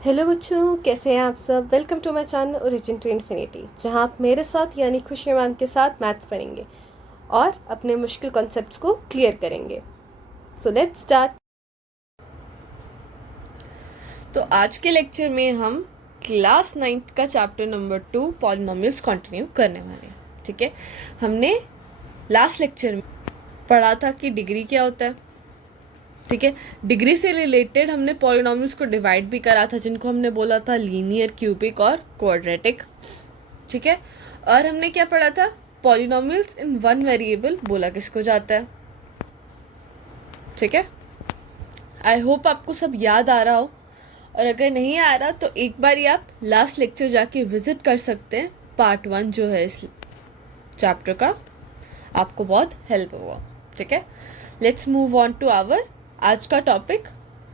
Hello बच्चों, कैसे हैं आप सब। Welcome to my channel origin to infinity, जहां आप मेरे साथ यानी खुशी मैम के साथ मैथ्स पढ़ेंगे और अपने मुश्किल कॉन्सेप्ट्स को क्लियर करेंगे। So let's start. तो आज के लेक्चर में हम क्लास 9th का चैप्टर नंबर 2 पॉलिनोमियल्स कंटिन्यू करने वाले हैं। ठीक है, हमने लास्ट लेक्चर में पढ़ा था कि डिग्री क्या होता है। ठीक है, डिग्री से रिलेटेड हमने पॉलिनोमियल्स को डिवाइड भी करा था, जिनको हमने बोला था लीनियर, क्यूबिक और क्वाड्रेटिक। ठीक है, और हमने क्या पढ़ा था, पॉलिनोमियल्स इन वन वेरिएबल बोला किसको जाता है। ठीक है, आई होप आपको सब याद आ रहा हो, और अगर नहीं आ रहा तो एक बार आप लास्ट लेक्चर जाके विजिट कर सकते हैं। पार्ट 1 जो है इस चैप्टर का, आपको बहुत हेल्प होगा। ठीक है, let's move on to our आज का topic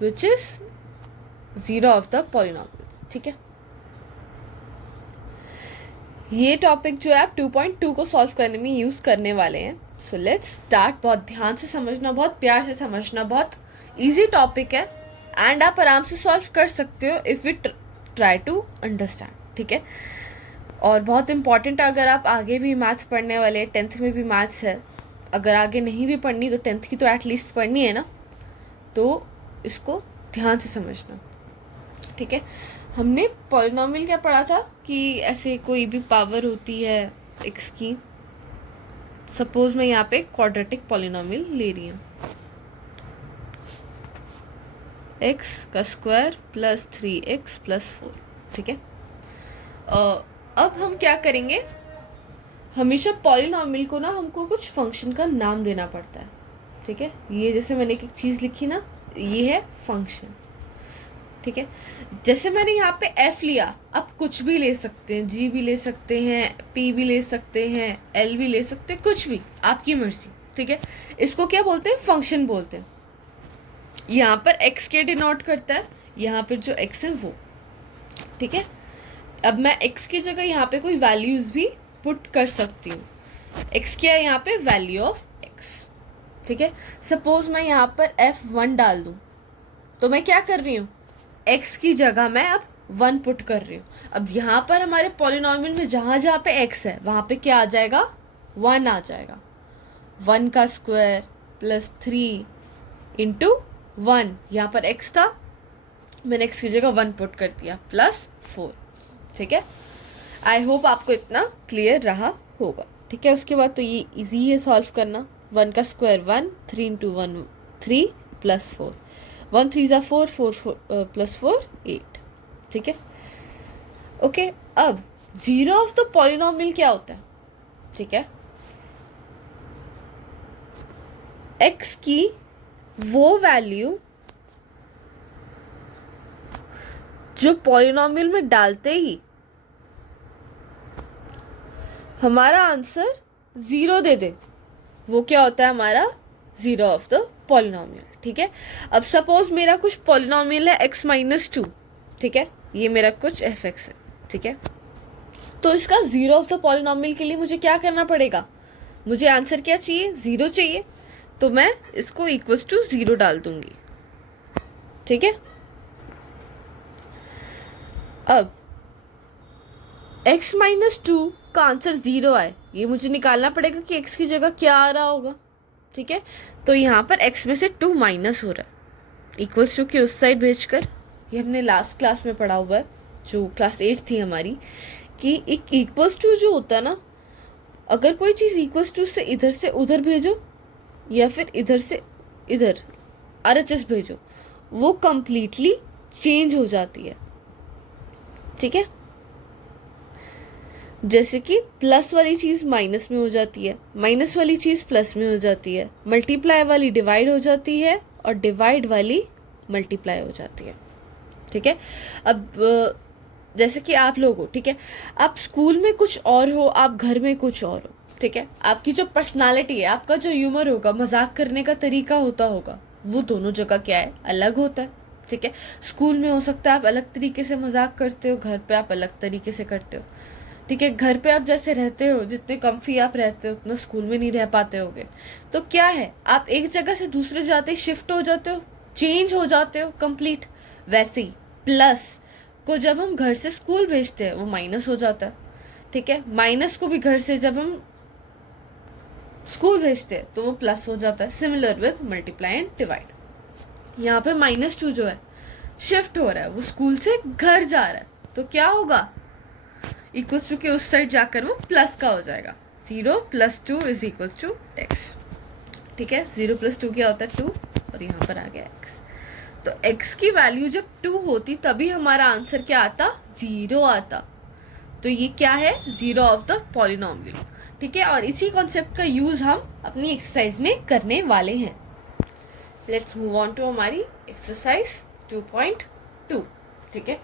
which is zero of the polynomials. ठीक है, ये टॉपिक जो है आप 2.2 को सॉल्व करने में यूज करने वाले हैं। So let's start. बहुत ध्यान से समझना, बहुत प्यार से समझना, बहुत इजी टॉपिक है एंड आप आराम से सॉल्व कर सकते हो if you try to understand. ठीक है, और बहुत इंपॉर्टेंट, अगर आप आगे भी मैथ्स पढ़ने वाले, 10th में भी मैथ्स है, अगर आगे नहीं भी पढ़नी तो 10th की तो एटलीस्ट पढ़नी है ना, तो इसको ध्यान से समझना। ठीक है, हमने पॉलिनोमियल क्या पढ़ा था कि ऐसे कोई भी पावर होती है एक्स की। सपोज मैं यहाँ पे क्वाड्रेटिक पॉलिनोमियल ले रही हूँ, एक्स का स्क्वायर प्लस 3x प्लस 4। ठीक है, अब हम क्या करेंगे, हमेशा पॉलिनोमियल को ना हमको कुछ फंक्शन का नाम देना पड़ता है। ठीक है, ये जैसे मैंने एक चीज़ लिखी ना, ये है फंक्शन। ठीक है, जैसे मैंने यहाँ पे f लिया, आप कुछ भी ले सकते हैं, g भी ले सकते हैं, p भी ले सकते हैं, l भी ले सकते हैं, कुछ भी आपकी मर्जी। ठीक है, इसको क्या बोलते हैं, फंक्शन बोलते हैं। यहाँ पर x के डिनोट करता है, यहाँ पर जो x है वो। ठीक है, अब मैं x की जगह यहाँ पे कोई वैल्यूज भी पुट कर सकती हूँ। x क्या है यहाँ पे, वैल्यू ऑफ x। ठीक है, सपोज मैं यहाँ पर f1 डाल दूँ, तो मैं क्या कर रही हूँ, x की जगह मैं अब 1 पुट कर रही हूँ। अब यहाँ पर हमारे पॉलिनोमियल में जहाँ जहाँ पे x है वहाँ पे क्या आ जाएगा, 1 आ जाएगा। 1 का स्क्वायर प्लस 3 इंटू 1, यहाँ पर x था, मैंने x की जगह 1 पुट कर दिया, प्लस 4। ठीक है, आई होप आपको इतना क्लियर रहा होगा। ठीक है, उसके बाद तो ये इजी है सॉल्व करना। 1 का स्क्वायर 1, 3 इंटू 1 3 प्लस 4, 1 3 ज़ा 4, 4 प्लस 4 8। ठीक है, ओके, अब जीरो ऑफ द पॉलिनोमियल क्या होता है। ठीक है, x की वो वैल्यू जो पॉलिनोमियल में डालते ही हमारा आंसर 0 दे दे, वो क्या होता है हमारा जीरो ऑफ द पॉलिनोमियल। ठीक है, अब सपोज मेरा कुछ पॉलिनोमियल है x-2। ठीक है, ये मेरा कुछ f(x) है। ठीक है, तो इसका जीरो ऑफ द पॉलिनोमियल के लिए मुझे क्या करना पड़ेगा, मुझे आंसर क्या चाहिए, 0 चाहिए, तो मैं इसको इक्वल्स टू 0 डाल दूंगी। ठीक है, अब x-2 का आंसर 0 आए, ये मुझे निकालना पड़ेगा कि x की जगह क्या आ रहा होगा। ठीक है, तो यहाँ पर x में से 2 माइनस हो रहा है, इक्वल्स टू के उस साइड भेजकर। ये हमने लास्ट क्लास में पढ़ा हुआ है, जो क्लास 8 थी हमारी, कि एक इक्वल्स टू जो होता है ना, अगर कोई चीज़ इक्वल्स टू से उधर भेजो या फिर इधर से इधर RHS भेजो, वो कंप्लीटली चेंज हो जाती है। ठीक है, जैसे कि प्लस वाली चीज़ माइनस में हो जाती है, माइनस वाली चीज़ प्लस में हो जाती है, मल्टीप्लाई वाली डिवाइड हो जाती है, और डिवाइड वाली मल्टीप्लाई हो जाती है। ठीक है, अब जैसे कि आप लोग हो, ठीक है, आप स्कूल में कुछ और हो, आप घर में कुछ और हो। ठीक है, आपकी जो पर्सनालिटी है, आपका जो ह्यूमर होगा, मजाक करने का तरीका होगा, वो दोनों जगह क्या है, अलग होता है। ठीक है, स्कूल में हो सकता है आप अलग तरीके से मजाक करते हो, घर पे आप अलग तरीके से करते हो। ठीक है, घर पे आप जैसे रहते हो, जितने कम्फी आप रहते हो उतना स्कूल में नहीं रह पाते होगे। तो क्या है, आप एक जगह से दूसरे जाते ही शिफ्ट हो जाते हो, चेंज हो जाते हो कंप्लीट। वैसे ही प्लस को जब हम घर से स्कूल भेजते हैं वो माइनस हो जाता है, ठीक है। माइनस को भी घर से जब हम स्कूल भेजते हैं तो वो प्लस हो जाता है। Similar with multiply and divide. यहाँ पे -2 जो है शिफ्ट हो रहा है, वो स्कूल से घर जा रहा है, तो क्या होगा, इक्वल्स टू के उस साइड जाकर वो प्लस का हो जाएगा। 0 + 2 इज इक्वल्स टू x, ठीक है। 0 + 2 क्या होता है 2, और यहाँ पर आ गया x। तो x की वैल्यू जब 2 होती तभी हमारा आंसर क्या आता, 0 आता। तो ये क्या है, 0 ऑफ द पॉलिनोमियल, ठीक है। और इसी कॉन्सेप्ट का यूज हम अपनी एक्सरसाइज में करने वाले हैं। लेट्स मूव ऑन टू हमारी एक्सरसाइज 2.2, ठीक है।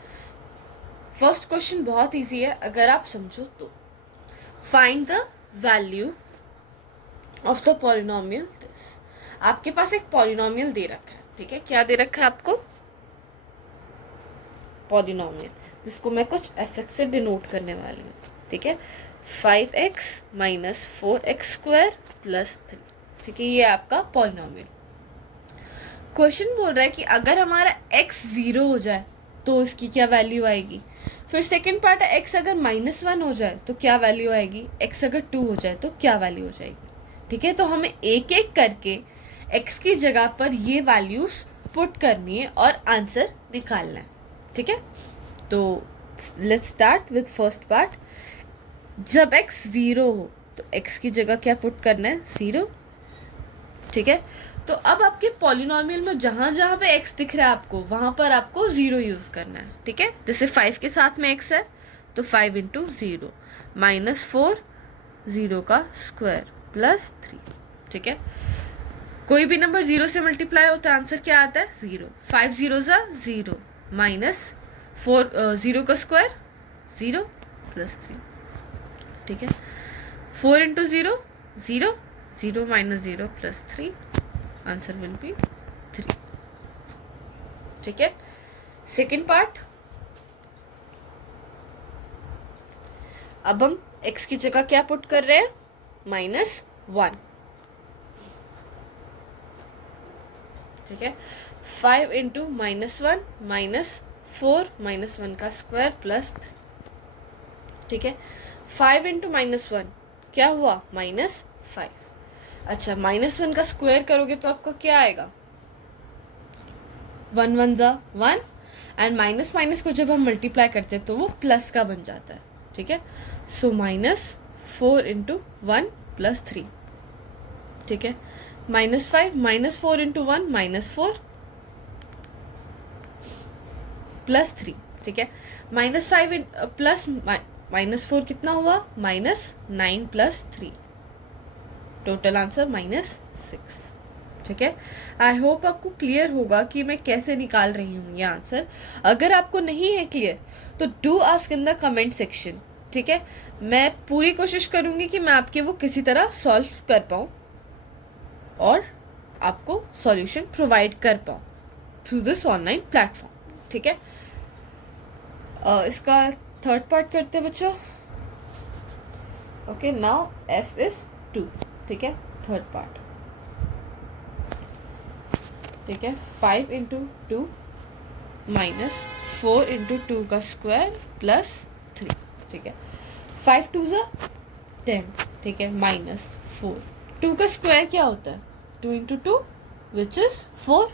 फर्स्ट क्वेश्चन बहुत इजी है अगर आप समझो तो। Find the value of the polynomial this. आपके पास एक पॉलिनोमियल दे रखा है, ठीक है। क्या दे रखा है आपको, पॉलिनोमियल, जिसको मैं कुछ fx से डिनोट करने वाली हूँ, ठीक है। 5x - 4x² + 3, ठीक है। ये आपका पॉलिनोमियल। क्वेश्चन बोल रहा है कि अगर हमारा x 0 हो जाए तो इसकी क्या वैल्यू आएगी। फिर सेकंड पार्ट है x अगर -1 हो जाए तो क्या वैल्यू आएगी, x अगर 2 हो जाए तो क्या वैल्यू हो जाएगी, ठीक है। तो हमें एक एक करके x की जगह पर ये वैल्यूज पुट करनी है और आंसर निकालना है, ठीक है। तो let's start with first part. जब x 0 हो तो x की जगह क्या पुट करना है, 0, ठीक है। तो अब आपके पॉलिनोमियल में जहां जहां पे x दिख रहा है आपको, वहां पर आपको 0 यूज करना है, ठीक है। जैसे 5 के साथ में x है तो 5 × 0 -4 0 का स्क्वायर + 3, ठीक है। कोई भी नंबर 0 से मल्टीप्लाई होता है आंसर क्या आता है, 0। 5 0 0 -4 0 का स्क्वायर 0 + 3, ठीक है। 4 × 0 0 0 - 0 + 3, आंसर विल बी 3, ठीक है। सेकेंड पार्ट, अब हम x की जगह क्या पुट कर रहे हैं, -1, ठीक है। 5 × -1 -4 -1 का स्क्वायर + 3, ठीक है। 5 × -1 क्या हुआ, -5। अच्छा, -1 का स्क्वायर करोगे तो आपका क्या आएगा, 1 1 = 1, एंड माइनस माइनस को जब हम मल्टीप्लाई करते हैं तो वो प्लस का बन जाता है, ठीक है। सो -4 × 1 + 3, ठीक है। -5 -4 × 1 -4 + 3, ठीक है। -5 प्लस -4 कितना हुआ, -9 + 3, टोटल आंसर -6, ठीक है। आई होप आपको क्लियर होगा कि मैं कैसे निकाल रही हूँ ये आंसर। अगर आपको नहीं है क्लियर तो do ask in the comment section, ठीक है। मैं पूरी कोशिश करूँगी कि मैं आपके वो किसी तरह सॉल्व कर पाऊँ और आपको सॉल्यूशन प्रोवाइड कर पाऊँ थ्रू दिस ऑनलाइन प्लेटफॉर्म, ठीक है। इसका थर्ड पार्ट करते हैं बच्चों। ओके, नाउ f इज 2, ठीक है। थर्ड पार्ट, ठीक है। 5 × 2 -4 × 2 का स्क्वायर + 3, ठीक है। 5 2 = 10, ठीक है, -4। 2 का स्क्वायर क्या होता है, 2 × 2 विच इज 4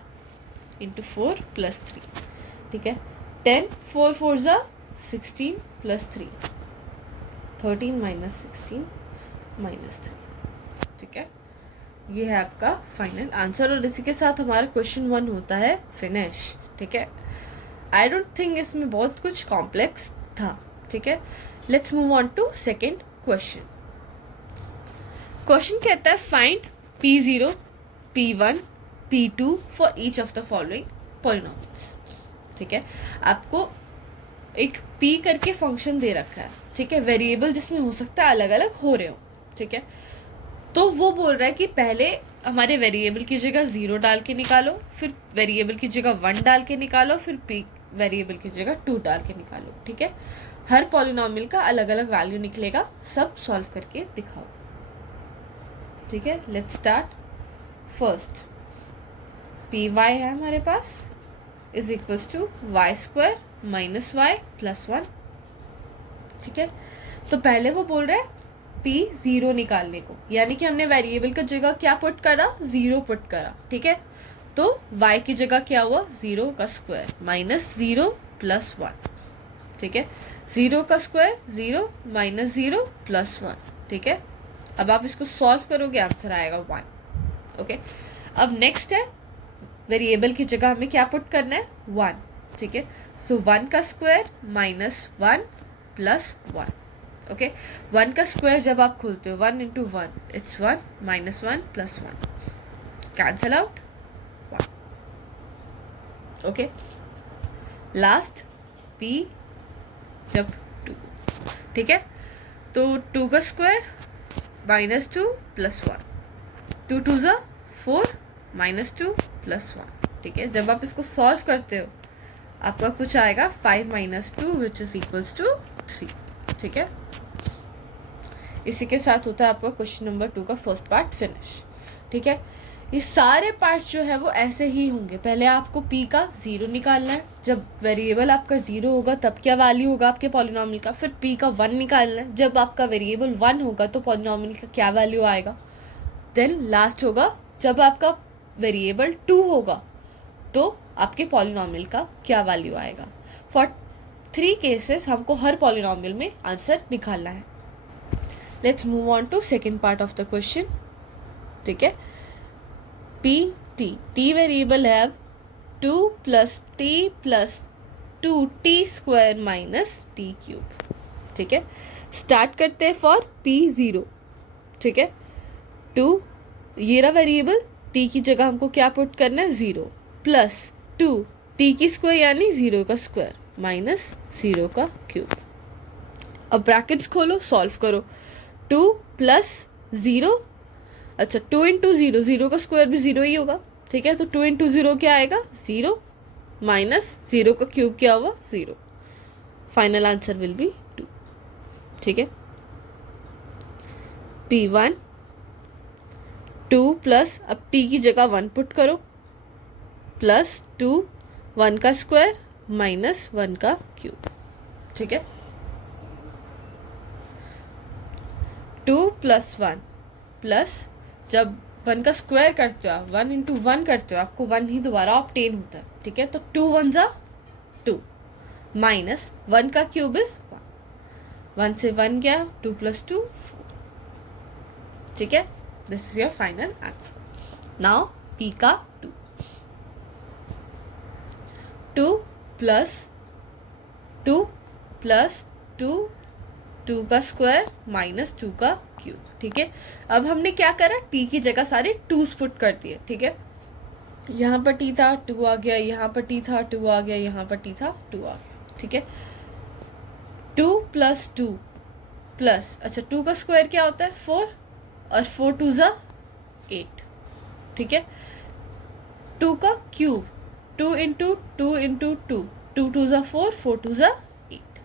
× 4 + 3, ठीक है। 10 4 4 = 16 + 3, 13 - 16 - 3, ठीक है। ये है आपका फाइनल आंसर और इसी के साथ हमारा क्वेश्चन 1 होता है फिनिश, ठीक है। आई डोंट थिंक इसमें बहुत कुछ कॉम्प्लेक्स था, ठीक है। Let's move on to second question. Question कहता है find P0, P1, P2 for each of the following polynomials, ठीक है। आपको एक P करके फंक्शन दे रखा है, ठीक है, वेरिएबल जिसमें हो सकता है अलग अलग हो रहे हो, ठीक है। तो वो बोल रहा है कि पहले हमारे वेरिएबल की जगह 0 डाल के निकालो, फिर वेरिएबल की जगह 1 डाल के निकालो, फिर P वेरिएबल की जगह 2 डाल के निकालो, ठीक है। हर पॉलिनोमियल का अलग अलग वैल्यू निकलेगा, सब सॉल्व करके दिखाओ, ठीक है। Let's start. First P Y है हमारे पास, is equals to Y square minus Y plus 1। ठीक है, तो पहले वो बोल रहा है p 0 निकालने को, यानी कि हमने वेरिएबल का जगह क्या पुट करा, 0 पुट करा। ठीक है, तो y की जगह क्या हुआ, 0 का स्क्वायर माइनस 0 प्लस 1। ठीक है, 0 का स्क्वायर 0 माइनस 0 प्लस 1। ठीक है, अब आप इसको सॉल्व करोगे, आंसर आएगा 1। ओके, अब नेक्स्ट है वेरिएबल की जगह हमें क्या पुट करना है, 1। ठीक है, सो 1 का स्क्वायर माइनस 1 प्लस 1। ओके, 1 का स्क्वायर जब आप खोलते हो 1 into 1 it's 1 minus 1 plus 1, cancel out 1। Okay, last p जब 2। ठीक है, तो 2 का स्क्वायर माइनस 2 प्लस 1, 2 2 ज़ा 4 माइनस 2 प्लस 1। ठीक है, जब आप इसको सॉल्व करते हो आपका कुछ आएगा 5 minus 2 which is equals to 3। ठीक है, इसी के साथ होता है आपका क्वेश्चन नंबर 2 का फर्स्ट पार्ट फिनिश। ठीक है, ये सारे पार्ट्स जो है वो ऐसे ही होंगे। पहले आपको p का 0 निकालना है, जब वेरिएबल आपका 0 होगा तब क्या वैल्यू होगा आपके पॉलिनॉमियल का। फिर p का 1 निकालना है, जब आपका वेरिएबल 1 होगा तो पॉलिनॉमियल का क्या वैल्यू आएगा। देन लास्ट होगा जब आपका वेरिएबल 2 होगा तो आपके पॉलिनॉमियल का क्या वैल्यू आएगा। फॉर 3 केसेस हमको हर पॉलिनॉमियल में आंसर निकालना है। Let's move on to second part of the question. ठीक है, t वेरिएबल है 2 plus T plus 2t square minus T cube. ठीक है, स्टार्ट करते हैं फॉर p0। ठीक है, 2 ये रहा वेरिएबल, t की जगह हमको क्या पुट करना है, 0 प्लस 2 t की स्क्वायर यानी 0 का स्क्वायर माइनस 0 का क्यूब। अब ब्रैकेट्स खोलो, सॉल्व करो। 2 प्लस 0, अच्छा 2 इंटू 0, 0 का स्क्वायर भी 0 ही होगा। ठीक है, तो 2 इंटू 0 क्या आएगा, 0 माइनस 0 का क्यूब क्या हुआ, 0। Final answer will be 2। ठीक है, p1 2 प्लस, अब t की जगह 1 पुट करो, प्लस 2 1 का स्क्वायर माइनस 1 का क्यूब। ठीक है, 2 प्लस 1 प्लस, जब 1 का स्क्वायर करते हो आप 1 इंटू 1 करते हो आपको 1 ही दोबारा ऑब्टेन होता है। ठीक है, तो 2 1 ज़ा 2 माइनस 1 का क्यूब इज 1, 1 से 1 गया, 2 प्लस 2 4। ठीक है, this is your final answer. Now p का 2 प्लस 2 प्लस 2 का स्क्वायर माइनस 2 का क्यूब। ठीक है, अब हमने क्या करा, t की जगह सारे 2's पुट कर दिए। ठीक है, यहाँ पर t था 2 आ गया, यहाँ पर t था 2 आ गया, यहाँ पर t था 2 आ गया। ठीक है, 2 प्लस 2 प्लस, अच्छा 2 का स्क्वायर क्या होता है, 4, और 4 2 ज़ा 8। ठीक है, 2 का क्यूब 2 इंटू 2 इंटू 2, 2 2 ज़ा 4, 4 2 ज़ा 8,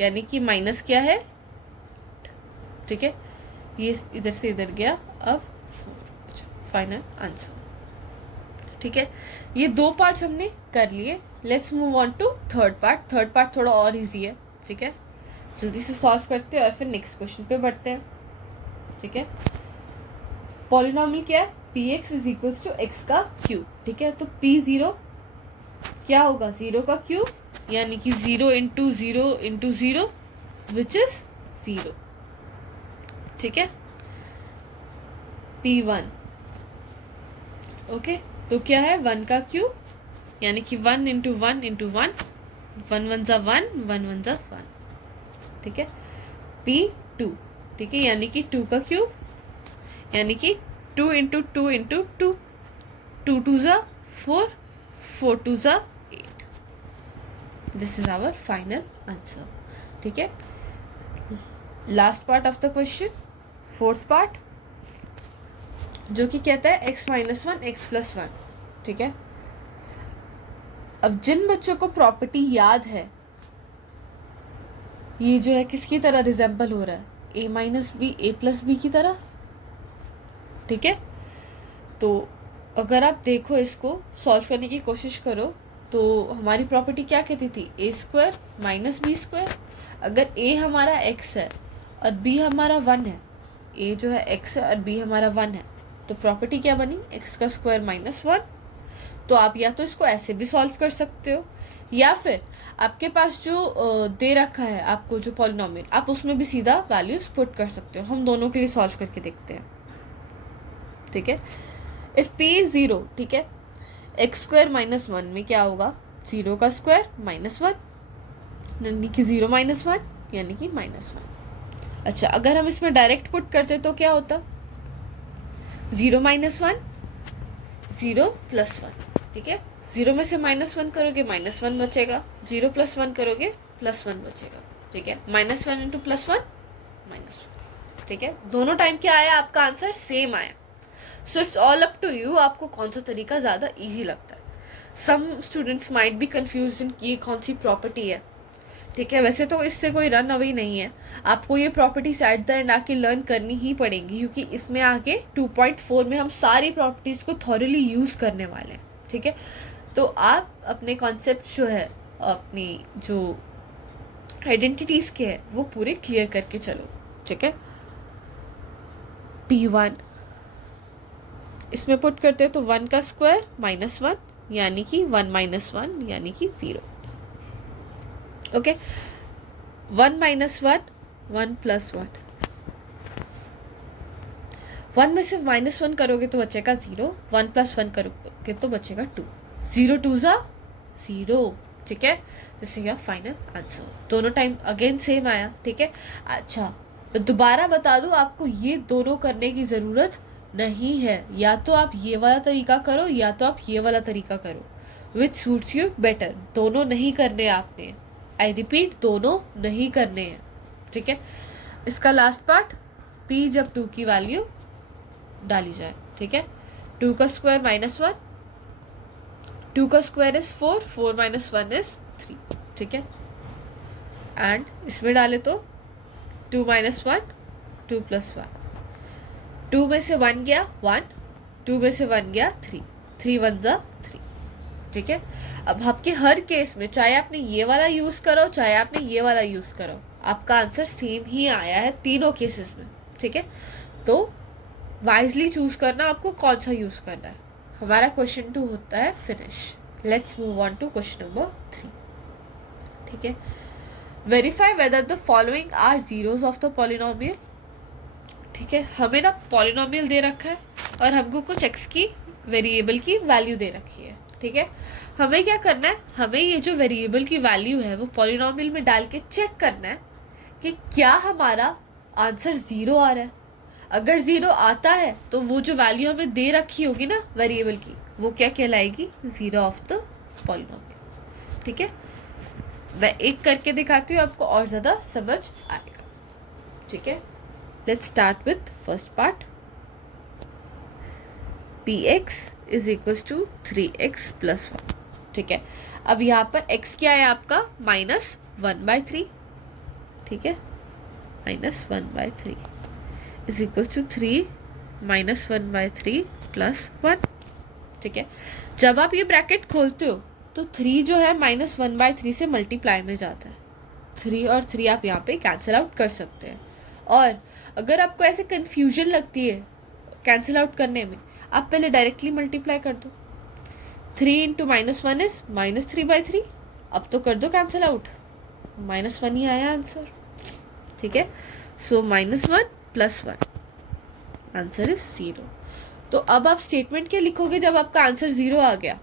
यानी कि माइनस क्या है। ठीक है, ये इधर से इधर गया, अब 4। अच्छा, फाइनल आंसर। ठीक है, ये 2 पार्ट्स हमने कर लिए। Let's move on to third part. Third part थोड़ा और इजी है। ठीक है, जल्दी से सॉल्व करते हैं और फिर नेक्स्ट क्वेश्चन पे बढ़ते हैं। ठीक है, पॉलिनॉमियल क्या है, px is equals to x का क्यूब। ठीक है, तो p0 क्या होगा, 0 का क्यूब, यानी कि 0 इंटू 0 इंटू 0 विच इज 0। ठीक है, p1 ओके, तो क्या है, 1 का क्यूब, यानी कि 1 इंटू 1 इंटू 1, 1 1 ज़ा 1, 1 1 ज़ा 1। ठीक है, p2, ठीक है, यानी कि 2 का क्यूब, यानी कि 2 इंटू 2 इंटू 2, 2 2 ज़ा 4, 4 2 ज़ा 8। This is our final answer. ठीक है, last part of the question, fourth part, जो कि कहता है x माइनस 1 x प्लस 1। ठीक है, अब जिन बच्चों को प्रॉपर्टी याद है, ये जो है किसकी तरह रिजेंबल हो रहा है, a minus B A plus B की तरह। ठीक है, तो अगर आप देखो, इसको सॉल्व करने की कोशिश करो, तो हमारी प्रॉपर्टी क्या कहती थी, ए स्क्वायर माइनस बी स्क्वायर। अगर ए हमारा एक्स है और बी हमारा 1 है, ए जो है एक्स है और बी हमारा 1 है, तो प्रॉपर्टी क्या बनी, एक्स का स्क्वायर माइनस 1। तो आप या तो इसको ऐसे भी सॉल्व कर सकते हो, या फिर आपके पास जो दे रखा है आपको जो पॉलिनोमियल, आप उसमें भी सीधा वैल्यूज पुट कर सकते हो। हम दोनों के लिए सॉल्व करके देखते हैं, ठीक है। इफ p इज 0, ठीक है, एक्स स्क्वायर माइनस 1 में क्या होगा, 0 का स्क्वायर माइनस 1, यानी कि 0 माइनस 1 यानी कि माइनस 1। अच्छा, अगर हम इसमें डायरेक्ट पुट करते तो क्या होता, 0 माइनस 1 0 प्लस 1, ठीक है। 0 में से -1 करोगे -1 बचेगा, 0 प्लस 1 करोगे +1 बचेगा, ठीक है। -1 इंटू +1 -1, ठीक है। दोनों टाइम क्या आया, आपका आंसर सेम आया। So it's all up to you, आपको कौन सा तरीका ज़्यादा ईजी लगता है। Some students might be confuse in कि ये कौन सी प्रॉपर्टी है, ठीक है। वैसे तो इससे कोई रन अवे नहीं है, आपको ये प्रॉपर्टीज एट द एंड आके लर्न करनी ही पड़ेंगी, क्योंकि इसमें आगे 2.4 में हम सारी प्रॉपर्टीज़ को थॉरली यूज़ करने वाले हैं, ठीक है। तो आप अपने कॉन्सेप्ट जो है, अपनी जो आइडेंटिटीज़ के है, वो पूरे क्लियर करके चलो, ठीक है। P1 इसमें पुट करते हैं तो 1 का स्क्वायर -1 यानी कि 1 - 1 यानी कि 0, ओके। 1 - 1 1 + 1, 1 में से -1 करोगे तो बचेगा 0, 1 + 1 करोगे तो बचेगा 2, 0 2 ज़ा 0, ठीक है। This is your final answer. दोनों टाइम अगेन सेम आया, ठीक है। अच्छा, दोबारा बता दूं आपको, ये दोनों करने की ज़रूरत नहीं है, या तो आप ये वाला तरीका करो या तो आप ये वाला तरीका करो, विच सूट्स यू बेटर। दोनों नहीं करने आपने, आई रिपीट, दोनों नहीं करने हैं, ठीक है। इसका लास्ट पार्ट, p जब 2 की वैल्यू डाली जाए, ठीक है। 2 का स्क्वायर -1, 2 का स्क्वायर इज 4, 4 - 1 इज 3, ठीक है। एंड इसमें डाले तो 2 - 1 2 + 1, 2 में से 1 गया 1, 2 में से 1 गया 3, 3 1 ज़ा 3, ठीक है। अब आपके हर केस में, चाहे आपने ये वाला यूज़ करो चाहे आपने ये वाला यूज़ करो, आपका आंसर सेम ही आया है तीनों केसेस में, ठीक है। तो वाइजली चूज करना आपको कौन सा यूज़ करना है। हमारा क्वेश्चन 2 होता है finish. Let's move on to question number 3, ठीक है। Verify whether the following are zeros of the polynomial, ठीक है। हमें ना पॉलिनोमियल दे रखा है और हमको कुछ एक्स की वेरिएबल की वैल्यू दे रखी है, ठीक है। हमें क्या करना है, हमें ये जो वेरिएबल की वैल्यू है वो पॉलिनोमियल में डाल के चेक करना है कि क्या हमारा आंसर 0 आ रहा है। अगर 0 आता है तो वो जो वैल्यू हमें दे रखी होगी ना वेरिएबल की, वो क्या कहलाएगी, 0 ऑफ द पॉलिनोमियल, ठीक है। मैं एक करके दिखाती हूँ, आपको और ज़्यादा समझ आएगा, ठीक है। Let's start with first part. px is equals to 3x + 1, ठीक है। अब यहाँ पर x क्या है आपका, -1/3, ठीक है। -1/3 इज इक्वल्स टू 3 -1/3 + 1, ठीक है। जब आप ये ब्रैकेट खोलते हो तो 3 जो है -1/3 से मल्टीप्लाई में जाता है, 3 और 3 आप यहाँ पे कैंसिल आउट कर सकते हैं। और अगर आपको ऐसे कन्फ्यूजन लगती है कैंसिल आउट करने में, आप पहले डायरेक्टली मल्टीप्लाई कर दो। 3 × -1 इज -3/3, अब तो कर दो कैंसिल आउट, -1 ही आया आंसर, ठीक है। सो -1 + 1 आंसर इज 0। तो अब आप स्टेटमेंट क्या लिखोगे जब आपका आंसर 0 आ गया,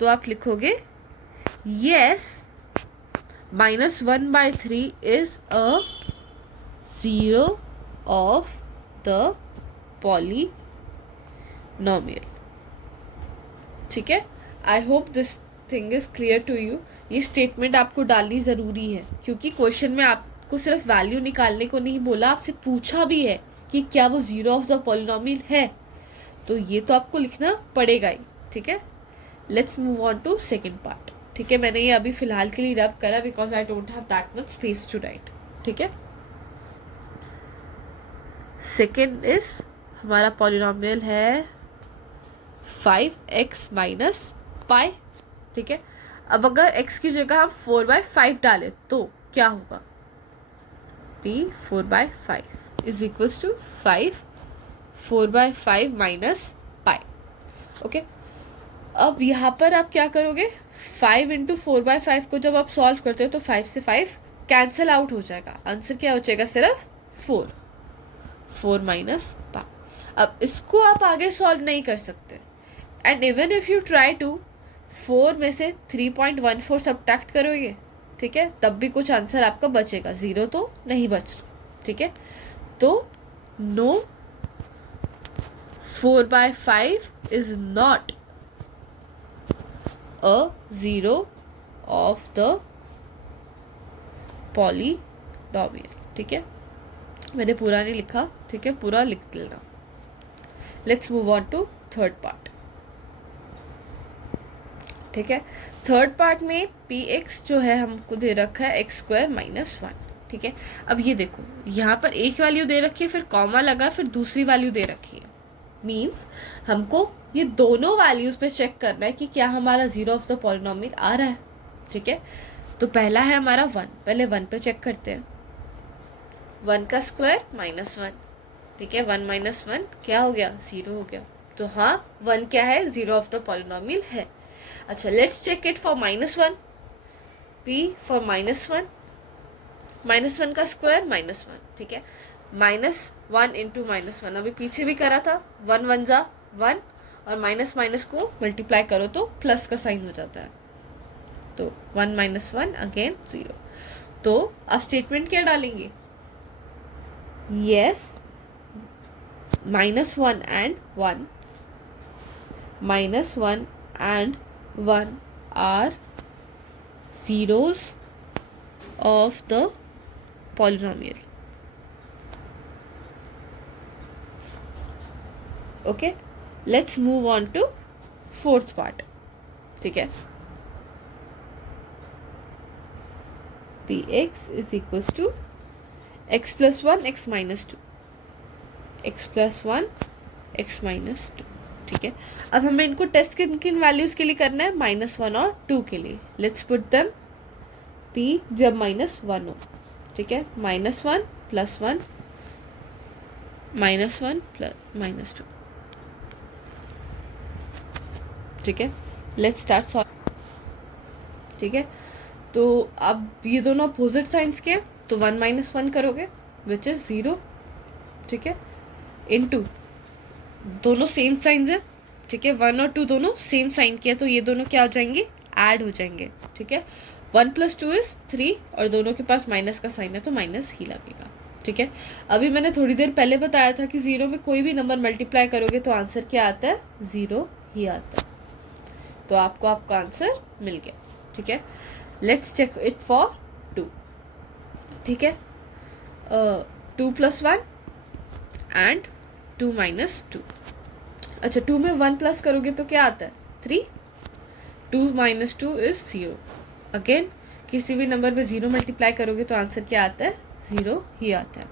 तो आप लिखोगे yes -1/3 is a 0 of the polynomial, ठीक है। I hope this thing is clear to you. ये स्टेटमेंट आपको डालनी ज़रूरी है, क्योंकि क्वेश्चन में आपको सिर्फ वैल्यू निकालने को नहीं बोला, आपसे पूछा भी है कि क्या वो 0 ऑफ द पॉलिनोमियल है, तो ये तो आपको लिखना पड़ेगा ही, ठीक है। Let's move on to second part, ठीक है। मैंने ये अभी फ़िलहाल के लिए रब करा because I don't have that much space to write, ठीक है। सेकेंड इज हमारा पॉलिनोमियल है 5x - π, ठीक है। अब अगर x की जगह हम 4/5 डालें तो क्या होगा, p 4/5 is equals to 5 4/5 minus pi. Okay, अब यहाँ पर आप क्या करोगे, 5 इंटू 4/5 को जब आप सॉल्व करते हो तो 5 से 5 कैंसिल आउट हो जाएगा, आंसर क्या हो जाएगा, सिर्फ 4 माइनस पाई। अब इसको आप आगे सॉल्व नहीं कर सकते, and even if you try to 4 में से 3.14 सब्ट्रैक्ट करोगे, ठीक है, तब भी कुछ आंसर आपका बचेगा, 0 तो नहीं बच, ठीक है। तो no 4/5 is not a zero of the polynomial, ठीक है। मैंने पूरा नहीं लिखा, ठीक है, पूरा लिख लेना। Let's move on to third part, ठीक है। थर्ड पार्ट में px जो है हमको दे रखा है x² माइनस 1, ठीक है। अब ये देखो, यहाँ पर एक वैल्यू दे रखी है, फिर कॉमा लगा, फिर दूसरी वैल्यू दे रखी है, मीन्स हमको ये दोनों वैल्यूज पे चेक करना है कि क्या हमारा ज़ीरो ऑफ द पॉलिनॉमियल आ रहा है, ठीक है। तो पहला है हमारा 1, पहले 1 पे चेक करते हैं, 1 का स्क्वायर माइनस 1, ठीक है, 1 माइनस 1 क्या हो गया, 0 हो गया। तो हाँ, 1 क्या है, ज़ीरो ऑफ द पॉलिनॉमियल है। अच्छा, let's check it for -1, p for -1, -1 का स्क्वायर -1, ठीक है, -1 इंटू -1, अभी पीछे भी करा था, 1 1 जा 1 और माइनस माइनस को मल्टीप्लाई करो तो प्लस का साइन हो जाता है, तो 1 - 1 अगेन 0। तो आप स्टेटमेंट क्या डालेंगे, yes -1 and 1, -1 and 1 are zeros of the polynomial. Okay, let's move on to fourth part, ठीक है। px is equals to x plus 1 x minus 2, x plus 1 x minus 2, ठीक है। अब हमें इनको टेस्ट किन किन वैल्यूज के लिए करना है, -1 और 2 के लिए। लेट्स पुट देम, p जब -1 हो, ठीक है, -1 + 1 -1 + -2, ठीक है। लेट्स स्टार्ट सॉल्व, ठीक है। तो अब ये दोनों अपोजिट साइंस के हैं, तो 1 - 1 करोगे विच इज 0, ठीक है, इनटू दोनों सेम साइंस है, ठीक है, 1 और 2 दोनों सेम साइन के हैं, तो ये दोनों क्या हो जाएंगे, ऐड हो जाएंगे, ठीक है। 1 + 2 = 3 और दोनों के पास माइनस का साइन है तो माइनस ही लगेगा, ठीक है। अभी मैंने थोड़ी देर पहले बताया था कि 0 में कोई भी नंबर मल्टीप्लाई करोगे तो आंसर क्या आता है, 0 ही आता है। तो आपको आपका आंसर मिल गया, ठीक है। लेट्स चेक इट फॉर 2, ठीक है। 2 + 1 एंड 2 - 2। अच्छा, 2 में 1 प्लस करोगे तो क्या आता है, 3, 2 - 2 = 0। अगेन किसी भी नंबर में 0 मल्टीप्लाई करोगे तो आंसर क्या आता है, 0 ही आता है,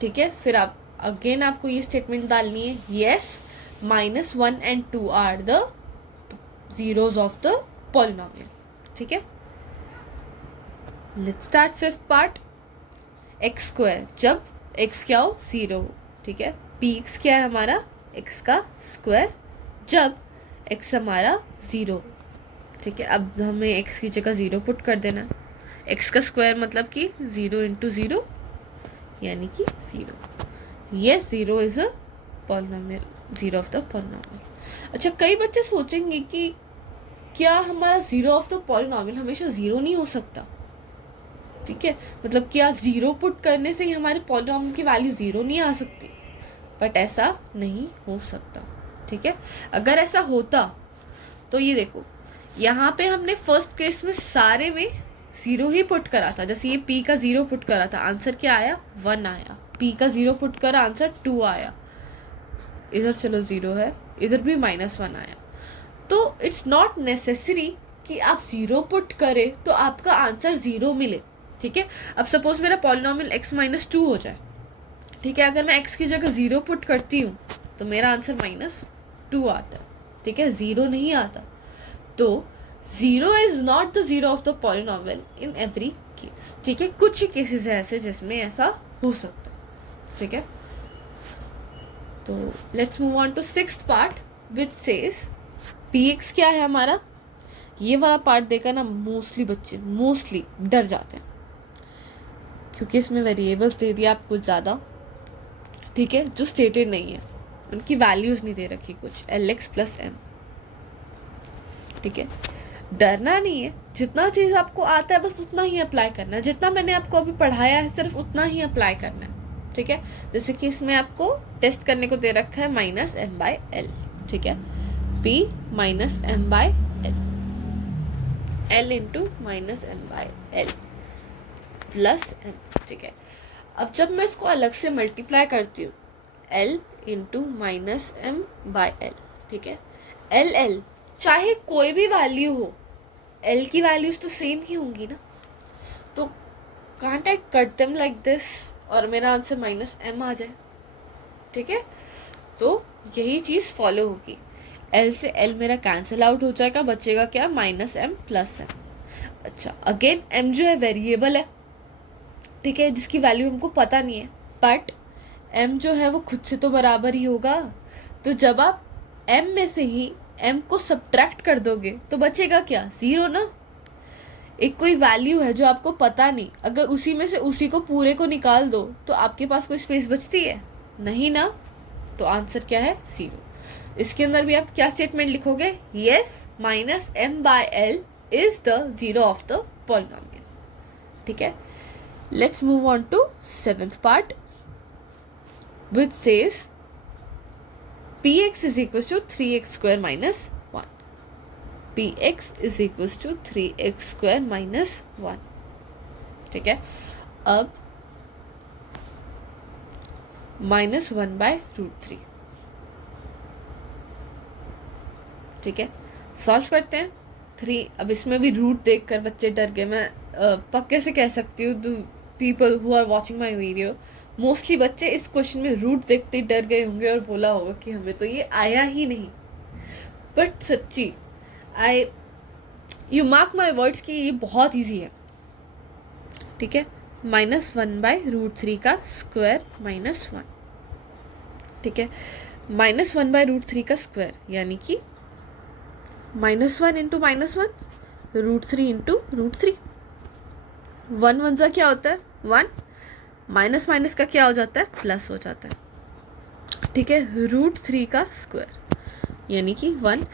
ठीक है। फिर आप अगेन आपको ये स्टेटमेंट डालनी है, yes -1 and 2 are the zeros of the polynomial, ठीक है। Let's start fifth part, x², जब x क्या हो, 0 हो, ठीक है। px क्या है हमारा, x का स्क्वायर, जब x हमारा 0, ठीक है। अब हमें x की जगह 0 पुट कर देना, x का स्क्वायर मतलब कि 0 × 0 यानी कि 0। Yes, 0 is a polynomial, 0 of the polynomial. अच्छा, कई बच्चे सोचेंगे कि क्या हमारा 0 ऑफ द पॉलिनोमियल हमेशा 0 नहीं हो सकता, ठीक है, मतलब क्या 0 पुट करने से ही हमारे पॉलिनोमियल की वैल्यू 0 नहीं आ सकती, बट ऐसा नहीं हो सकता, ठीक है। अगर ऐसा होता तो ये देखो, यहाँ पे हमने फर्स्ट केस में सारे में 0 ही पुट करा था, जैसे ये p का 0 पुट करा था, आंसर क्या आया, 1 आया, p का 0 पुट करा, आंसर 2 आया, इधर चलो 0 है, इधर भी -1 आया। तो इट्स नॉट नेसेसरी कि आप 0 पुट करें तो आपका आंसर 0 मिले, ठीक है। अब सपोज मेरा पॉलिनोमियल x - 2 हो जाए, ठीक है, अगर मैं x की जगह 0 पुट करती हूँ तो मेरा आंसर -2 आता है, ठीक है, 0 नहीं आता। तो zero is not the zero of the polynomial in every case, ठीक है। कुछ ही केसेस है ऐसे जिसमें ऐसा हो सकता है, ठीक है। तो let's move on to sixth part which says P X क्या है हमारा। ये वाला पार्ट देखा ना, मोस्टली बच्चे मोस्टली डर जाते हैं क्योंकि इसमें वेरिएबल्स दे दिया आप कुछ ज़्यादा, ठीक है, जो स्टेटेड नहीं है, उनकी वैल्यूज़ नहीं दे रखी कुछ, एल एक्स प्लस एम, ठीक है। डरना नहीं है, जितना चीज़ आपको आता है बस उतना ही अप्लाई करना है, जितना मैंने आपको अभी पढ़ाया है सिर्फ उतना ही अप्लाई करना है, ठीक है। जैसे कि इसमें आपको टेस्ट करने को दे रखा है माइनस एम बाई एल, ठीक है, P minus M by L, L into minus M by L plus M, ठीक है। अब जब मैं इसको अलग से मल्टीप्लाई करती हूँ, L into minus M by L, ठीक है, एल एल चाहे कोई भी वैल्यू हो, एल की वैल्यूज तो सेम ही होंगी ना, तो can't I cut them like this और मेरा आंसर माइनस एम आ जाए, ठीक है। तो यही चीज़ फॉलो होगी, एल से एल मेरा कैंसिल आउट हो जाएगा, बचेगा क्या, माइनस एम प्लस एम। अच्छा, अगेन एम जो है वेरिएबल है, ठीक है, जिसकी वैल्यू हमको पता नहीं है, बट m जो है वो खुद से तो बराबर ही होगा, तो जब आप m में से ही m को सब्ट्रैक्ट कर दोगे तो बचेगा क्या, ज़ीरो ना। एक कोई वैल्यू है जो आपको पता नहीं, अगर उसी में से उसी को पूरे को निकाल दो तो आपके पास कोई स्पेस बचती है नहीं ना, तो आंसर क्या है, ज़ीरो। इसके अंदर भी आप क्या स्टेटमेंट लिखोगे, yes minus M by L is the zero of the polynomial, ठीक है। Let's move on to seventh part which says px is equals to 3x square minus 1. px is equals to 3x square minus 1, ठीक है। अब minus 1 by root 3, ठीक है, solve करते हैं। 3, अब इसमें भी रूट देखकर बच्चे डर गए, मैं पक्के से कह सकती हूँ, people who are watching my video, mostly बच्चे इस क्वेश्चन में रूट देखते ही डर गए होंगे और बोला होगा कि हमें तो ये आया ही नहीं। बट सच्ची, यू मार्क माई वर्ड्स कि ये बहुत ईजी है, ठीक है। माइनस 1 बाय रूट 3 का स्क्वायर माइनस 1, ठीक है, माइनस 1 बाय रूट 3 का स्क्वायर यानी कि minus 1 into minus 1, root 3 into root 3, 1 1 सा क्या होता है 1, माइनस माइनस का क्या हो जाता है, प्लस हो जाता है, ठीक है। रूट 3 का स्क्वायर यानी कि 1।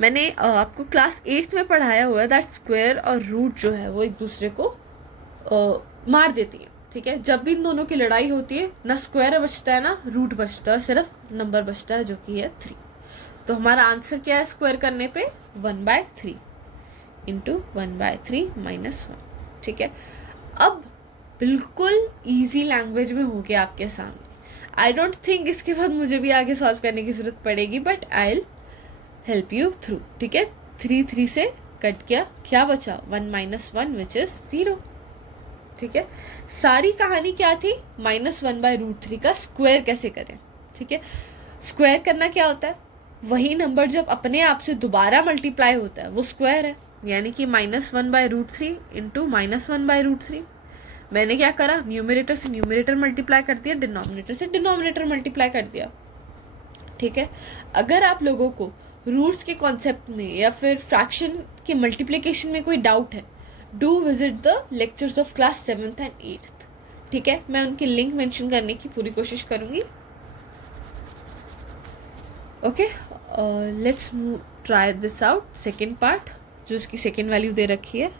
मैंने आपको क्लास 8th में पढ़ाया हुआ है दैट स्क्वायर और रूट जो है वो एक दूसरे को मार देती है, ठीक है। जब भी इन दोनों की लड़ाई होती है ना स्क्वायर बचता है ना रूट बचता है, सिर्फ नंबर बचता है जो कि है 3। तो हमारा आंसर क्या है स्क्वायर करने पे, 1 बाय 3 इंटू 1 बाय 3 माइनस 1, ठीक है। अब बिल्कुल इजी लैंग्वेज में हो गया आपके सामने। आई डोंट थिंक इसके बाद मुझे भी आगे सॉल्व करने की ज़रूरत पड़ेगी, but I will help you through, ठीक है। 3 3 से कट गया, क्या बचा 1 माइनस 1 विच इज़ 0, ठीक है। सारी कहानी क्या थी, माइनस 1 बाय रूट 3 का स्क्वायर कैसे करें, ठीक है। स्क्वायर करना क्या होता है, वही नंबर जब अपने आप से दोबारा मल्टीप्लाई होता है वो स्क्वायर है, यानी कि minus 1 by root 3 into minus 1 by root 3। मैंने क्या करा, न्यूमरेटर से न्यूमरेटर मल्टीप्लाई कर दिया, डिनोमिनेटर से डिनोमिनेटर मल्टीप्लाई कर दिया, ठीक है। अगर आप लोगों को रूट्स के कॉन्सेप्ट में या फिर फ्रैक्शन के मल्टीप्लिकेशन में कोई डाउट है, do visit the lectures of class 7th and 8th, ठीक है। मैं उनकी लिंक मेंशन करने की पूरी कोशिश करूँगी, okay. Let's try this out, second part जो इसकी सेकेंड वैल्यू दे रखी है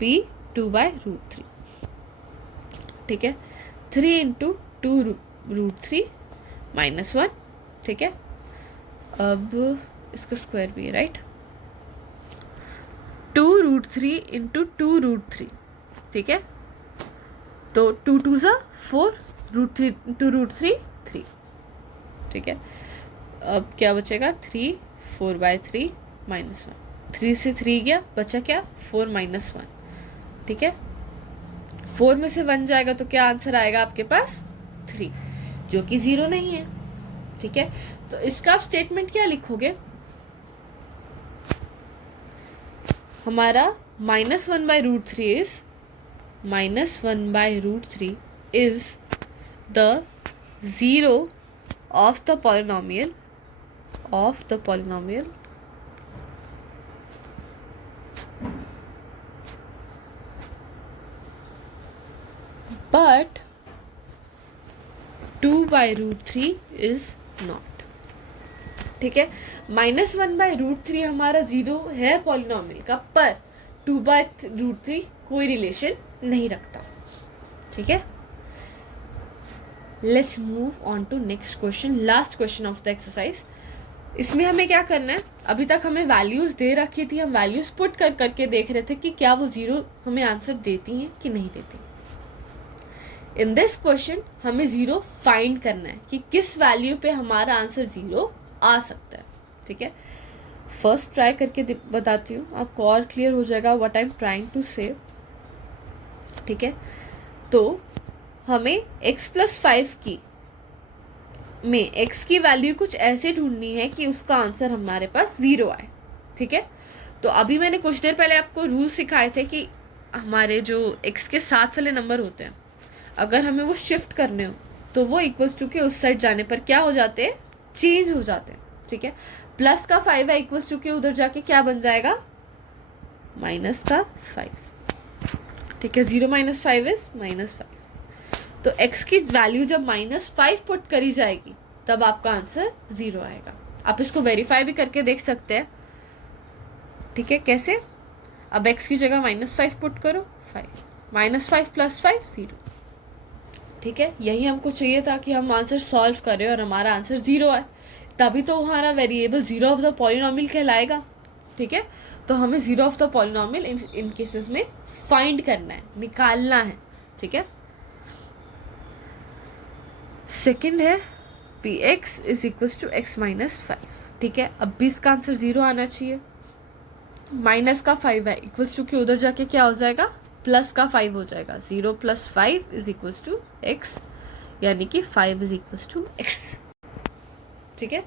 p 2 बाय रूट 3, ठीक है। 3 इंटू 2 रूट 3 माइनस 1, ठीक है। अब इसका स्क्वायर भी है, राइट। 2 रूट 3 इंटू 2 रूट 3, ठीक है। तो 2 2 ज़ा 4, रूट 3 इंटू रूट 3 3, ठीक है। अब क्या बचेगा 3 4 बाय 3 माइनस 1, 3 से 3 गया, बचा क्या 4 माइनस 1, ठीक है। 4 में से 1 जाएगा तो क्या आंसर आएगा आपके पास 3, जो कि 0 नहीं है, ठीक है। तो इसका आप स्टेटमेंट क्या लिखोगे, हमारा -1/√3 is the zero of the polynomial but 2/√3 is not. ठीक है, -1/√3 हमारा ज़ीरो है पॉलिनोमियल का, पर 2/√3 कोई रिलेशन नहीं रखता। ठीक है, let's move on to next question, last question of the exercise. इसमें हमें क्या करना है, अभी तक हमें वैल्यूज दे रखी थी, हम वैल्यूज पुट करके देख रहे थे कि क्या वो ज़ीरो हमें आंसर देती हैं कि नहीं देती। इन दिस क्वेश्चन हमें ज़ीरो फाइंड करना है कि किस वैल्यू पे हमारा आंसर ज़ीरो आ सकता है। ठीक है, फर्स्ट ट्राई करके बताती हूँ, आपको और क्लियर हो जाएगा what I am trying to say. ठीक है, तो हमें x+5 में x की वैल्यू कुछ ऐसे ढूंढनी है कि उसका आंसर हमारे पास ज़ीरो आए। ठीक है, तो अभी मैंने कुछ देर पहले आपको रूल सिखाए थे कि हमारे जो x के साथ वाले नंबर होते हैं, अगर हमें वो शिफ्ट करने हो तो वो इक्वल्स टू के उस साइड जाने पर क्या हो जाते हैं, चेंज हो जाते हैं। ठीक है, प्लस का 5 है, इक्वल्स टू के उधर जाके क्या बन जाएगा, माइनस का 5। ठीक है, 0 - 5 इज -5। तो x की वैल्यू जब -5 पुट करी जाएगी तब आपका आंसर ज़ीरो आएगा। आप इसको वेरीफाई भी करके देख सकते हैं। ठीक है, कैसे, अब x की जगह -5 पुट करो, 5 -5 + 5 0। ठीक है, यही हमको चाहिए था कि हम आंसर सॉल्व करें और हमारा आंसर ज़ीरो आए, तभी तो हमारा variable zero of the polynomial कहलाएगा। ठीक है, तो हमें zero of the polynomial in cases में फाइंड करना है, निकालना है। ठीक है, सेकंड है px is equals to x - 5। ठीक है, अब भी इसका आंसर ज़ीरो आना चाहिए। माइनस का 5 है, इक्वल्स टू के उधर जाके क्या हो जाएगा, प्लस का 5 हो जाएगा। 0 + 5 इज इक्वल्स टू x, यानी कि 5 इज इक्वल्स टू x। ठीक है,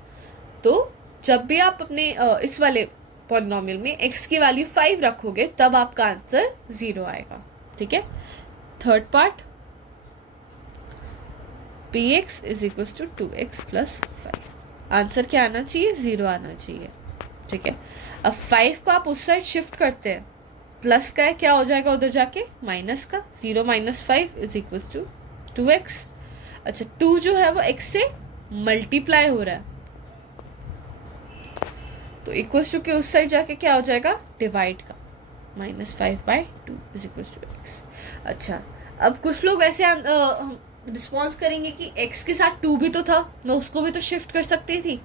तो जब भी आप अपने इस वाले पॉलिनोमियल में x की वैल्यू 5 रखोगे तब आपका आंसर ज़ीरो आएगा। ठीक है, third part, px is equals to 2x + 5। Answer क्या आना चाहिए, ज़ीरो आना चाहिए। ठीक है, अब 5 को आप उस साइड शिफ्ट करते हैं, प्लस का है, क्या हो जाएगा उधर जाके, माइनस का। 0 - 5 इज इक्वल्स टू 2x। अच्छा, 2 जो है वो x से मल्टीप्लाई हो रहा है, तो इक्वल्स टू के उस साइड जाके क्या हो जाएगा, डिवाइड का, -5/2 इज इक्वल्स टू x। अच्छा, अब कुछ लोग ऐसे रिस्पॉन्स करेंगे कि x के साथ 2 भी तो था, मैं उसको भी तो शिफ्ट कर सकती थी।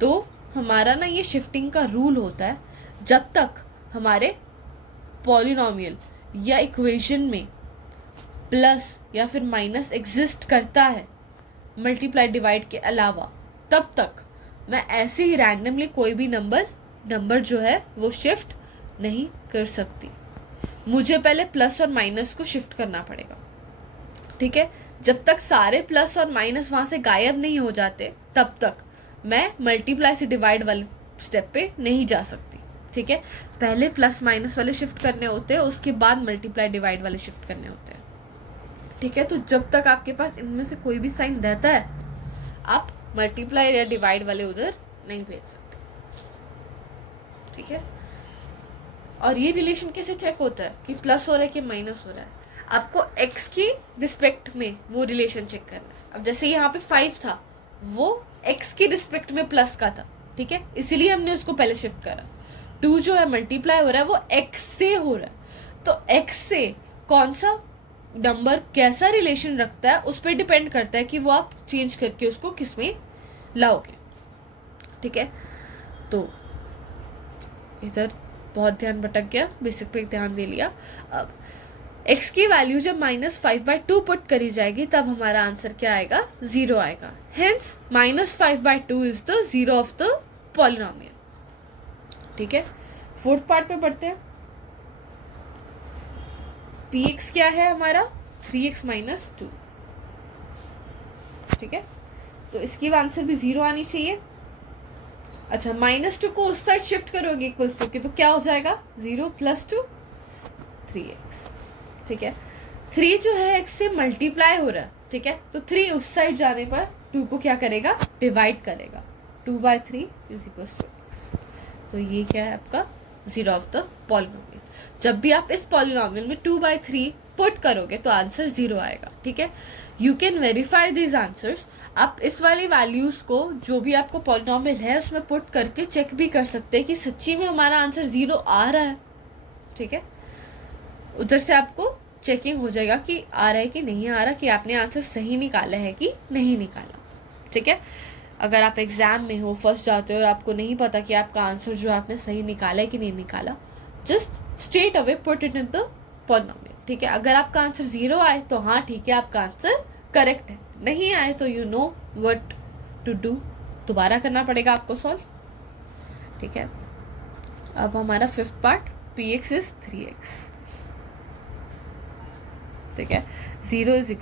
तो हमारा ना ये शिफ्टिंग का रूल होता है, जब तक हमारे पॉलिनोमियल या इक्वेशन में प्लस या फिर माइनस एग्जिस्ट करता है मल्टीप्लाई डिवाइड के अलावा, तब तक मैं ऐसे ही रैंडमली कोई भी नंबर जो है वो शिफ्ट नहीं कर सकती। मुझे पहले प्लस और माइनस को शिफ्ट करना पड़ेगा। ठीक है, जब तक सारे प्लस और माइनस वहाँ से गायब नहीं हो जाते तब तक मैं मल्टीप्लाई से डिवाइड वाले स्टेप पे नहीं जा सकती। ठीक है, पहले प्लस माइनस वाले शिफ्ट करने होते हैं, उसके बाद मल्टीप्लाई डिवाइड वाले शिफ्ट करने होते हैं। ठीक है, तो जब तक आपके पास इनमें से कोई भी साइन रहता है, आप मल्टीप्लाई या डिवाइड वाले उधर नहीं भेज सकते। ठीक है, और ये रिलेशन कैसे चेक होता है कि प्लस हो रहा है कि माइनस हो रहा है, आपको x की रिस्पेक्ट में वो रिलेशन चेक करना है। अब जैसे यहाँ पे 5 था, वो x की रिस्पेक्ट में प्लस का था। ठीक है, इसीलिए हमने उसको पहले शिफ्ट करा। 2 जो है मल्टीप्लाई हो रहा है वो x से हो रहा है, तो x से कौन सा नंबर कैसा रिलेशन रखता है उस पर डिपेंड करता है कि वो आप चेंज करके उसको किस में लाओगे। ठीक है, तो इधर बहुत ध्यान भटक गया, बेसिक पे ध्यान दे लिया। अब x की वैल्यू जब -5/2 पुट करी जाएगी तब हमारा आंसर क्या आएगा, ज़ीरो आएगा। Hence -5/2 is the zero of the polynomial. ठीक है, फोर्थ पार्ट पे पढ़ते हैं। px क्या है हमारा, 3x - 2। ठीक है, तो इसकी आंसर भी ज़ीरो आनी चाहिए। अच्छा, -2 को उस साइड शिफ्ट करोगे इक्वल्स टू के, तो क्या हो जाएगा 0 + 2 3x, ठीक है। 3 जो है x से मल्टीप्लाई हो रहा है, ठीक है, तो 3 उस साइड जाने पर 2 को क्या करेगा, डिवाइड करेगा। 2/3 = x। तो ये क्या है आपका जीरो ऑफ द पॉलिनोमियल। जब भी आप इस पॉलिनोमियल में 2/3 पुट करोगे तो आंसर 0 आएगा, ठीक है। You can verify this answers. आप इस वाली वैल्यूज़ को जो भी आपको पॉलिनोमियल है उसमें पुट करके चेक भी कर सकते हैं कि सच्ची में हमारा आंसर 0 आ रहा है, ठीक है। उधर से आपको चेकिंग हो जाएगा कि आ रहा है कि नहीं आ रहा, कि आपने आंसर सही निकाला है कि नहीं निकाला, ठीक है। अगर आप एग्ज़ाम में हो, फंस जाते हो और आपको नहीं पता कि आपका आंसर जो आपने सही निकाला है कि नहीं निकाला, just straight away put it in the polynomial, ठीक है। अगर आपका आंसर 0 आए तो हाँ ठीक है, आपका आंसर करेक्ट है। नहीं आए तो you know what to do, दोबारा करना पड़ेगा आपको सॉल्व, ठीक है। अब हमारा 5th part, px is 3x, ठीक है। 0 =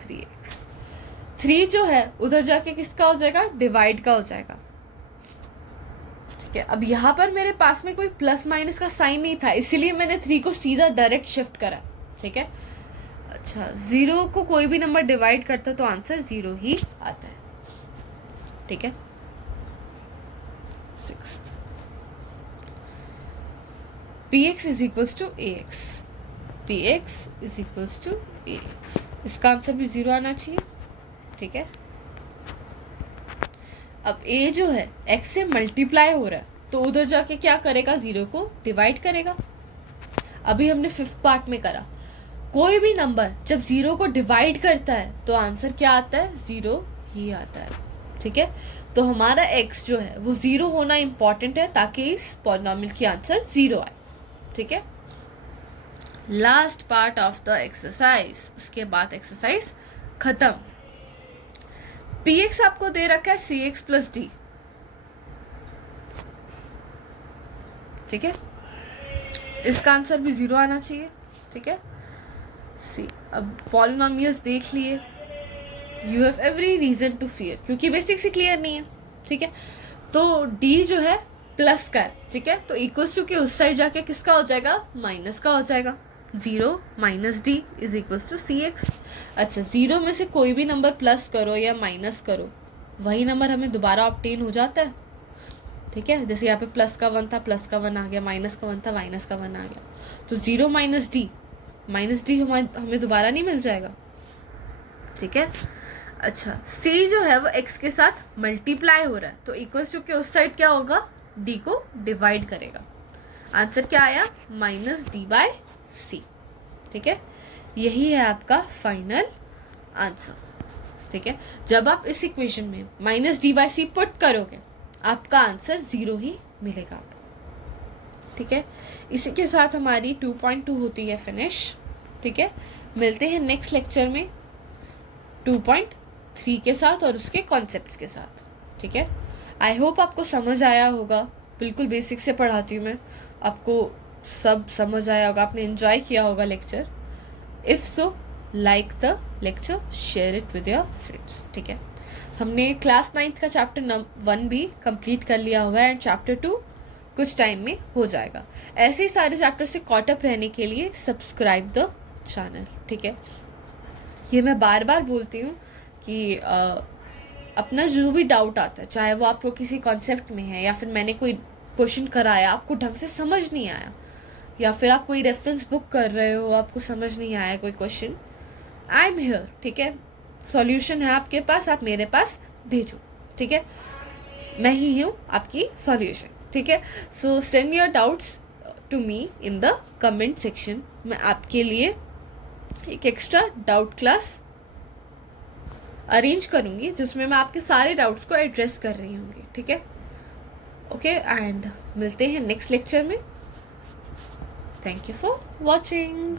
3x। 3 जो है उधर जाके किसका हो जाएगा, डिवाइड का हो जाएगा, ठीक है। अब यहाँ पर मेरे पास में कोई प्लस माइनस का साइन नहीं था, इसीलिए मैंने 3 को सीधा डायरेक्ट शिफ्ट करा, ठीक है। अच्छा, 0 को कोई भी नंबर डिवाइड करता तो आंसर 0 ही आता है, ठीक है। 6th, px = ax, px = ax, इसका आंसर भी 0 आना चाहिए, ठीक है। अब a जो है x से मल्टीप्लाई हो रहा है तो उधर जाके क्या करेगा, 0 को डिवाइड करेगा। अभी हमने 5th पार्ट में करा, कोई भी नंबर जब 0 को डिवाइड करता है तो आंसर क्या आता है, 0 ही आता है, ठीक है। तो हमारा x जो है वो 0 होना इम्पॉर्टेंट है ताकि इस पॉलिनोमियल की आंसर 0 आए, ठीक है। Last part of the exercise, उसके बाद एक्सरसाइज खत्म। px आपको दे रखा है cx + d, ठीक है। इसका आंसर भी 0 आना चाहिए, ठीक है। सी, अब पॉलिनोमियल्स देख लिए, you have every reason to fear, क्योंकि बेसिक से क्लियर नहीं है, ठीक है। तो d जो है प्लस का है, ठीक है, तो इक्वल्स टू के उस साइड जाके किसका हो जाएगा, माइनस का हो जाएगा। 0 - d = cx। अच्छा, 0 में से कोई भी नंबर प्लस करो या माइनस करो, वही नंबर हमें दोबारा ऑब्टेन हो जाता है, ठीक है। जैसे यहाँ पे प्लस का 1 था, प्लस का 1 आ गया, माइनस का 1 था, माइनस का 1 आ गया, तो 0 - d हमें दोबारा नहीं मिल जाएगा, ठीक है। अच्छा, c जो है वो x के साथ मल्टीप्लाई हो रहा है तो इक्वल्स टू के उस साइड क्या होगा, d को डिवाइड करेगा। आंसर क्या आया, -d/c, ठीक है। यही है आपका फाइनल आंसर, ठीक है। जब आप इस इक्वेशन में -d/c पुट करोगे आपका आंसर 0 ही मिलेगा आपको, ठीक है। इसी के साथ हमारी 2.2 होती है फिनिश, ठीक है। मिलते हैं नेक्स्ट लेक्चर में 2.3 के साथ और उसके कॉन्सेप्ट्स के साथ, ठीक है। आई होप आपको समझ आया होगा, बिल्कुल बेसिक से पढ़ाती हूँ मैं, आपको सब समझ आया होगा, आपने एंजॉय किया होगा lecture. If so, like the lecture, share it with your friends, ठीक है। हमने क्लास 9th का चैप्टर 1 भी कंप्लीट कर लिया हुआ है एंड चैप्टर 2 कुछ टाइम में हो जाएगा। ऐसे ही सारे चैप्टर से कॉट अप रहने के लिए सब्सक्राइब द चैनल, ठीक है। ये मैं बार बार बोलती हूँ कि अपना जो भी डाउट आता है, चाहे वो आपको किसी कॉन्सेप्ट में है या फिर मैंने कोई क्वेश्चन कराया आपको ढंग से समझ नहीं आया, या फिर आप कोई रेफरेंस बुक कर रहे हो आपको समझ नहीं आया कोई क्वेश्चन, आई एम हियर, ठीक है। सॉल्यूशन है आपके पास, आप मेरे पास भेजो, ठीक है। मैं ही हूँ आपकी सॉल्यूशन, ठीक है। So send your doubts to me in the comment section. मैं आपके लिए एक एक्स्ट्रा डाउट क्लास अरेंज करूँगी जिसमें मैं आपके सारे डाउट्स को एड्रेस कर रही होंगी, ठीक है। ओके, एंड मिलते हैं नेक्स्ट लेक्चर में। Thank you for watching.